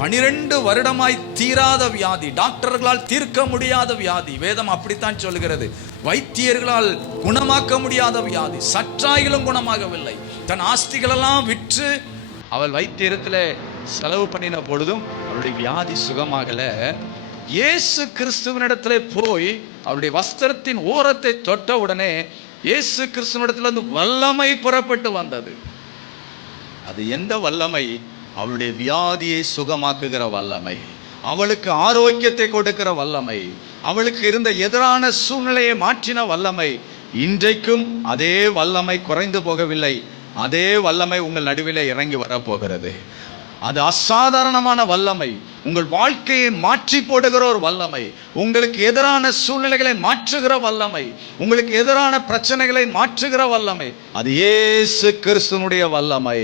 12 வருடமாய் தீராத வியாதி, டாக்டர்களால் தீர்க்க முடியாத வியாதி. வேதம் அப்படித்தான் சொல்கிறது. வைத்தியர்களால் குணமாக்க முடியாத வியாதி, சற்றாயிலும் குணமாகவில்லை. தன் ஆஸ்திகளெல்லாம் விற்று அவள் வைத்தியத்தில் செலவு பண்ணின பொழுதும் அவளுடைய வியாதி சுகமாகல. இயேசு கிறிஸ்துவனிடத்துல போய் அவருடைய வஸ்திரத்தின் ஓரத்தை தொட்ட உடனே இயேசு கிறிஸ்துவனிடத்திலிருந்து வல்லமை புறப்பட்டு வந்தது. அது எந்த வல்லமை? அவளுடைய வியாதியை சுகமாக்குகிற வல்லமை, அவளுக்கு ஆரோக்கியத்தை கொடுக்கிற வல்லமை, அவளுக்கு இருந்த எதிரான சூழ்நிலையை மாற்றின வல்லமை. இன்றைக்கும் அதே வல்லமை குறைந்து போகவில்லை. அதே வல்லமை உங்கள் நடுவிலே இறங்கி வரப்போகிறது. அது அசாதாரணமான வல்லமை, உங்கள் வாழ்க்கையை மாற்றி போடுகிற ஒரு வல்லமை, உங்களுக்கு எதிரான சூழ்நிலைகளை மாற்றுகிற வல்லமை, உங்களுக்கு எதிரான பிரச்சனைகளை மாற்றுகிற வல்லமை. அது இயேசு கிறிஸ்துவினுடைய வல்லமை.